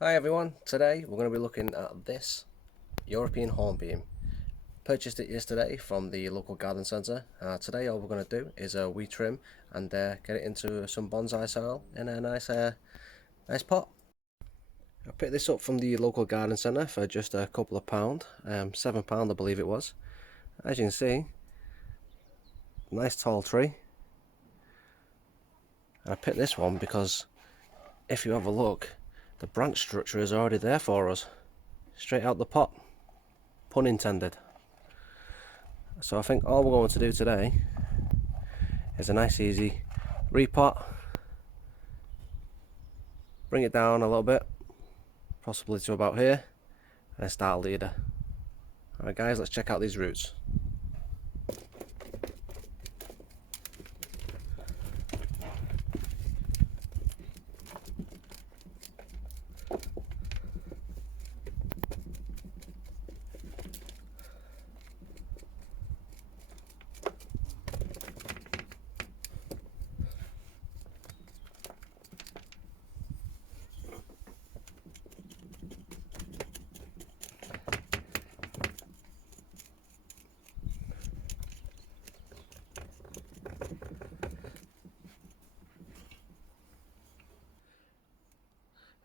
Hi everyone, today we're going to be looking at this European Hornbeam. Purchased it yesterday from the local garden centre. Today all we're going to do is a wee trim and get it into some bonsai soil in a nice pot. I picked this up from the local garden centre for just a couple of pound, £7 I believe it was. As you can see, nice tall tree. And I picked this one because if you have a look, the branch structure is already there for us, straight out the pot, pun intended. So I think all we're going to do today is a nice easy repot, bring it down a little bit, possibly to about here, and then start a leader. Alright guys, let's check out these roots.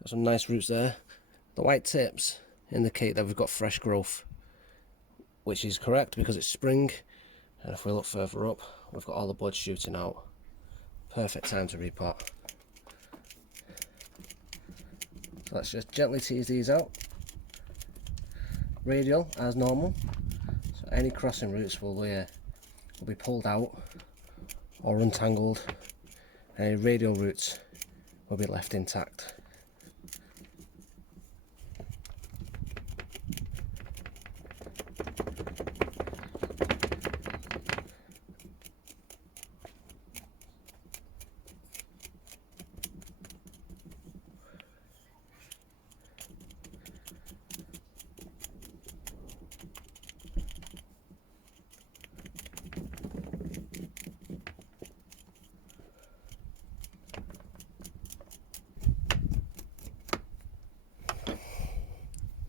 Got some nice roots there. The white tips indicate that we've got fresh growth, which is correct because it's spring, and if we look further up, we've got all the buds shooting out. Perfect time to repot. So let's just gently tease these out. Radial as normal, so any crossing roots will be pulled out or untangled. Any radial roots will be left intact.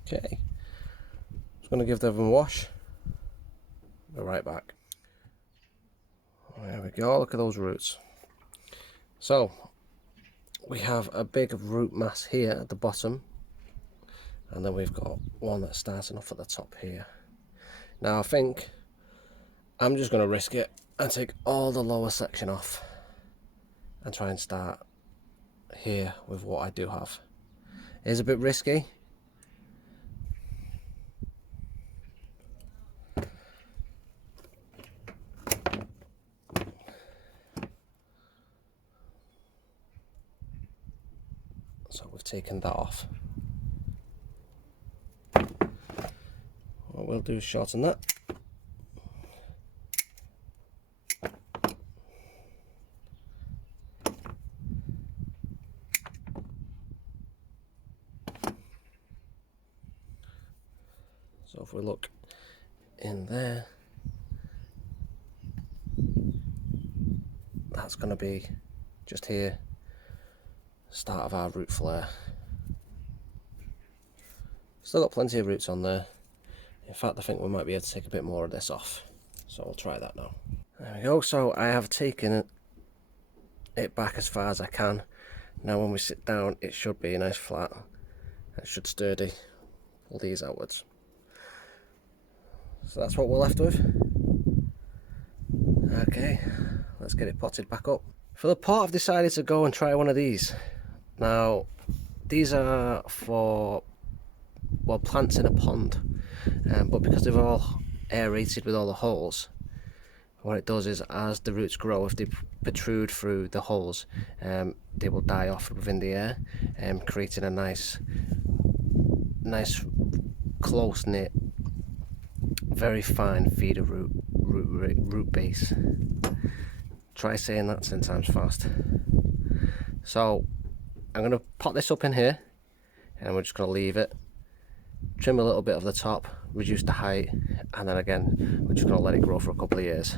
Okay, just going to give them a wash. Go right back. There we go, look at those roots. So, we have a big root mass here at the bottom, and then we've got one that's starting off at the top here. Now I think I'm just going to risk it and take all the lower section off and try and start here with what I do have. It is a bit risky. So we've taken that off. What we'll do is shorten that. So if we look in there, that's going to be just here, start of our root flare. Still got plenty of roots on there. In fact, I think we might be able to take a bit more of this off, so we'll try that now. There we go. So I have taken it back as far as I can. Now when we sit down, it should be nice flat. It should sturdy. Pull these outwards. So that's what we're left with. Okay, let's get it potted back up. For the pot, I've decided to go and try one of these. Now, these are for, well, plants in a pond, but because they're all aerated with all the holes, what it does is as the roots grow, if they protrude through the holes, they will die off within the air, creating a nice close-knit, very fine feeder root base. Try saying that 10 times fast. So I'm going to pot this up in here, and we're just going to leave it, trim a little bit of the top, reduce the height, and then again we're just going to let it grow for a couple of years.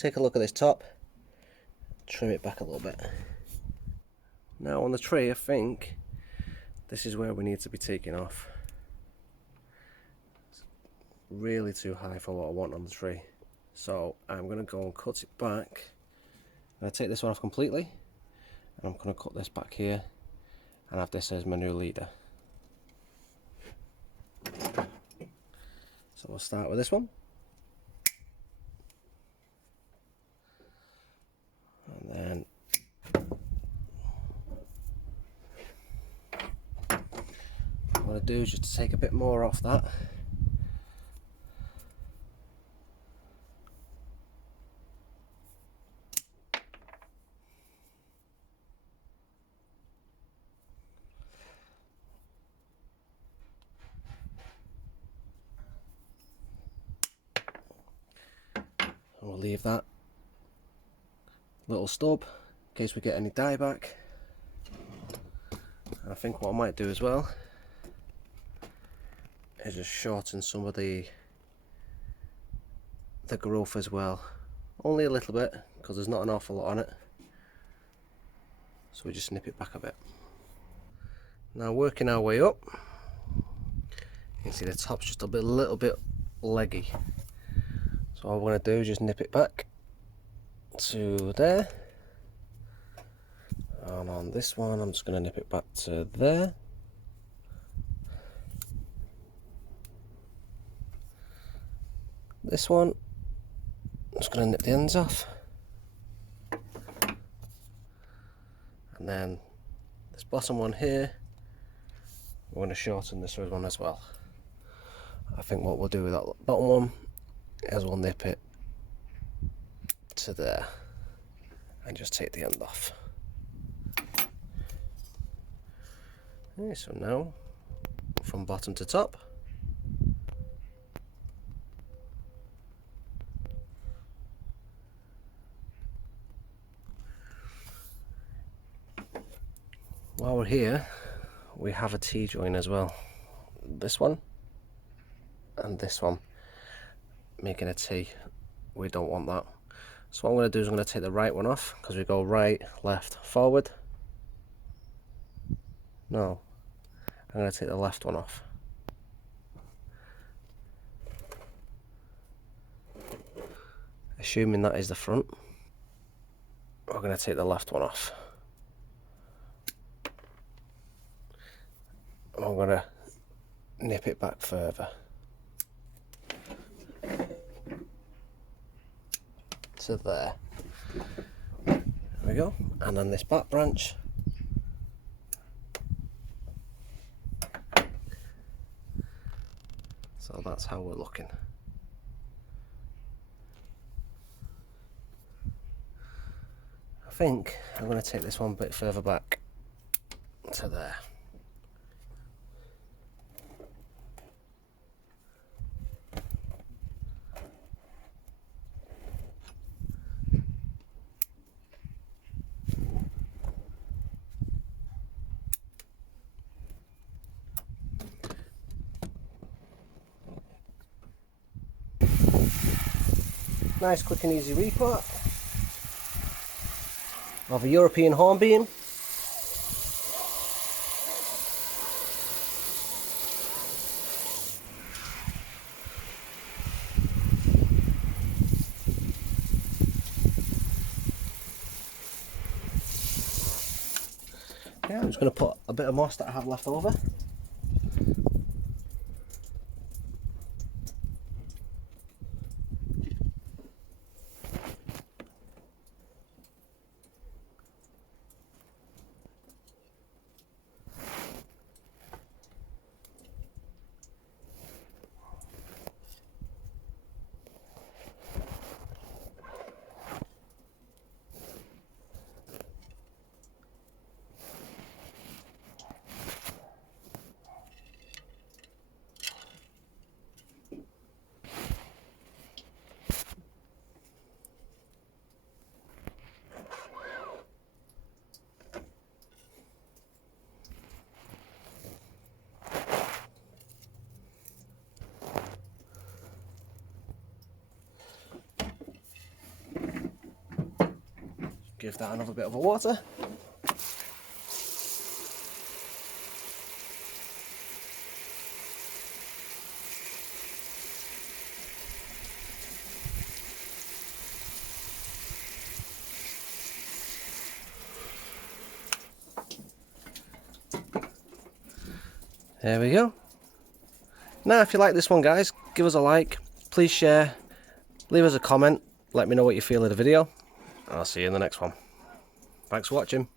take a look at this top, trim it back a little bit. Now on the tree, I think this is where we need to be taking off. It's really too high for what I want on the tree. So I'm going to go and cut it back. I'm going to take this one off completely, and I'm going to cut this back here and have this as my new leader. So we'll start with this one. And then what I'm going to do is just to take a bit more off that. And we'll leave that little stub in case we get any dye back. And I think what I might do as well is just shorten some of the growth as well, only a little bit because there's not an awful lot on it, so we just snip it back a bit. Now working our way up, you can see the top's just a little bit leggy, so all we're going to do is just nip it back to there, and on this one I'm just going to nip it back to there. This one I'm just going to nip the ends off, and then this bottom one here we're going to shorten this one as well. I think what we'll do with that bottom one is we'll nip it to there and just take the end off. Okay, so now from bottom to top, while we're here, we have a T-join as well. This one and this one making a T. We don't want that. So what I'm going to do is I'm going to take the right one off because we go right, left, forward. No, I'm going to take the left one off. Assuming that is the front, we're going to take the left one off. I'm going to nip it back further to there. There we go. And then this back branch, so that's how we're looking. I think I'm going to take this one a bit further back to there. Nice quick and easy repot of a European hornbeam. Yeah, I'm just going to put a bit of moss that I have left over. Give that another bit of a water. There we go. Now if you like this one, guys, give us a like, please share, leave us a comment, let me know what you feel of the video. I'll see you in the next one. Thanks for watching.